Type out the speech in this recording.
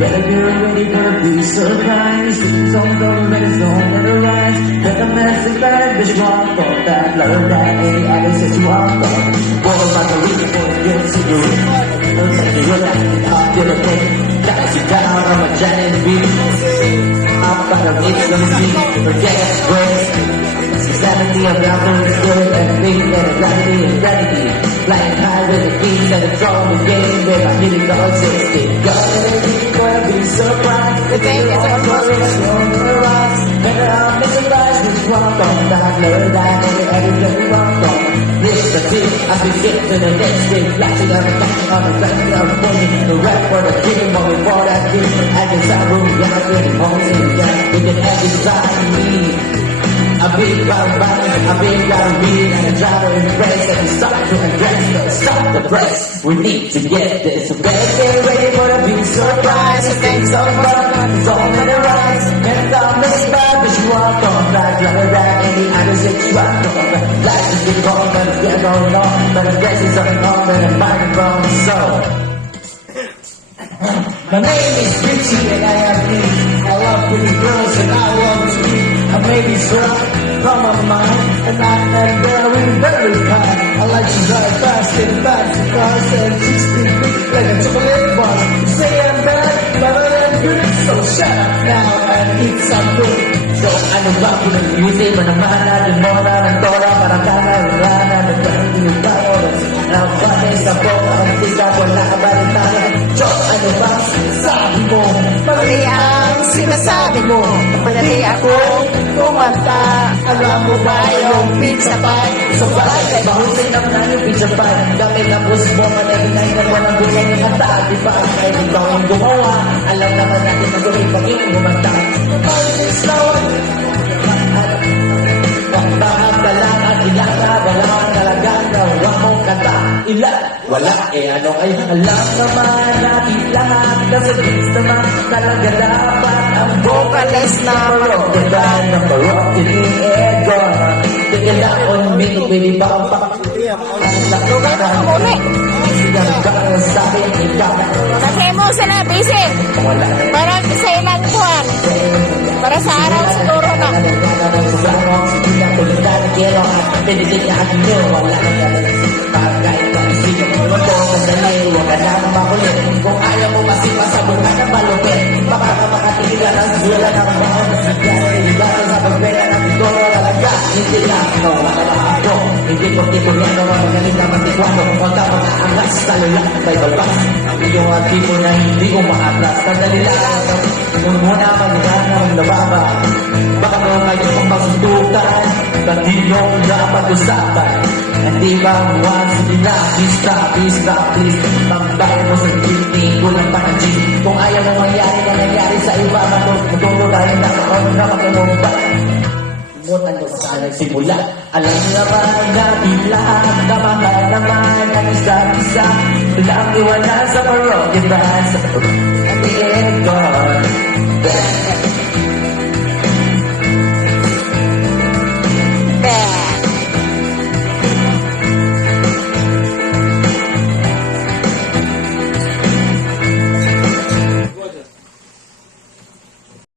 Better get ready for a big surprise. It's on the red zone and the rise. Let the message that bitch walk on that. Learn that any other says you walk on. What about the week for a good cigarette? Don't take the real life up to the thing. That's you down on a giant beat. Up on the mix of the sea. Forget it's great. 70 of the other good and big and a gravity and gravity. Flying high with the beats and the drum the game. Where I hit it go 60. Gonna be surprised. The day is a glorious on the rise. Better I'll be surprised. This walk on that. Learn that everything walk on. This the beat as we get to the next thing. Flashing on the back on the back of the money. The rap for the king, but before that king. I can sound room, yeah, I'm getting home in yeah. We can have this time me. A big round body, a big round beat, and a driver in the race, and it's stop to address, stop the press. We need to get this. So better get ready for the big surprise. The things on fun, it's all in the rise. And I'm the spot, but you walk on like you're that any other six round on. Life is big on, but it's getting going on. But I guess it's something on, and a microphone, so. My name is Richie and I am me. I love pretty girls and I love to eat. I may be strong from my mind and I am very, very kind. I like to drive fast in fancy cars and 16 feet like a chocolate bar. You say I'm bad, but I am good, so shut up now and eat some food. So ano ba kung nag-music mo naman natin mo na ng tola para kakaroon na nagkaroon yung tayo. Napanin sa po, ang tika wala ka ba rin tayo? So ano ba sinasabi mo? Mali ang sinasabi mo. Madali ako kumanta. Alam mo ba yung pizza pie? So bakit bahusin naman na yung pizza pie? Dami na bus mo, manay na walang gusto ng kanta. Di ba ang kayo ikaw ang gumawa? Alam naman natin na gawin pag-ibig gumanta. Mapalinis lawan. Bakit ka lang at ilaka, wala talagang gawa mong kanta. Ilan? Wala, ano ay alam naman natin lahat. Kasi beats naman talaga dapat ang Vocalist na rock the band ng rock in the ego. Tingin na on me, pwede ba ang pakakilip? Lugay mo ka muli. Sigang ka sa akin, ikaw na. Kasi mo sila busy. Para sa ilang buwan. Para sa araw siguro na. Pinitin na akin nyo, wala ka na kahit pa isip mo ito, madali, huwag ka na makulit. Kung ayaw mo masipasabog ka na malupit, baka ka makatigilan ang sula ng baon. Sigara sa pagpera ng ito talaga. Hindi lang, no, wala ako. Hindi ko tituloyano, magaling na matikwano. Huwag ka makaangas, talula, may balbas. Ang iyong tipo na hindi ko maatras. Tandali lang, kung muna magigana ng lababa. Baka mo kayo pang masundukan, hindi nyo dapat usapan. Hindi ba once, hindi na, please, please. Pagbahin mo sa hindi ko lang panagin. Kung ayaw mo mangyari na nangyari sa iba, matulog tayo na kaon na magkamumba. Mutan ko sa nagsimula. Alam naman natin lahat na mahal naman ang isa't isa. Lang iwala sa parokya ba sa pag-ibig ko.